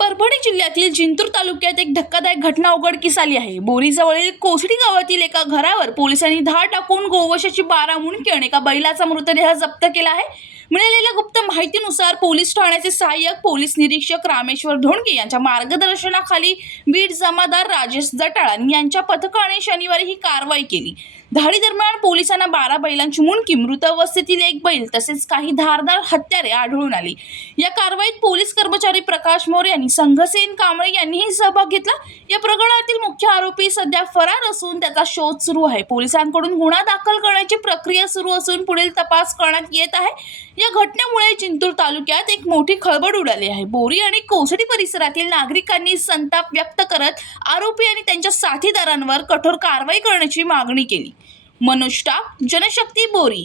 परभणी जिल्ह्यातील जिंतूर तालुक्यात एक धक्कादायक घटना उघडकीस आली आहे। बोरीजवळील कोसडी गावातील एका घरावर पोलिसांनी धाड टाकून गोवंशाची 12 मुंडके आणि एका बैलाचा मृतदेह जप्त केला आहे। मिळालेल्या गुप्त माहितीनुसार पोलीस ठाण्याचे सहाय्यक पोलीस निरीक्षक रामेश्वर धोंडगे यांच्या मार्गदर्शनाखाली बीड जमादार राजेश जटाळ यांच्या पथकाने शनिवारी ही कारवाई केली। धाडी दरम्यान पोलिसांना 12 बैलांची मुंडकी, मृत अवस्थेतील एक बैल तसेच काही धारदार हत्यारे आढळून आली। या कारवाईत पोलीस कर्मचारी प्रकाश मोरे आणि संघसेन कांबळे यांनीही सहभाग घेतला। या प्रकरणातील मुख्य आरोपी सध्या फरार असून त्याचा शोध सुरू आहे। पोलिसांकडून गुन्हा दाखल करण्याची प्रक्रिया सुरू असून पुढील तपास करण्यात येत आहे। या घटनेमुळे जिंतूर तालुक्यात एक मोठी खळबळ उडाली आहे। बोरी आणि कोसडी परिसरातील नागरिकांनी संताप व्यक्त करत आरोपी आणि त्यांच्या साथीदारांवर कठोर कारवाई करण्याची मागणी केली। मनोज टाक, जनशक्ती, बोरी।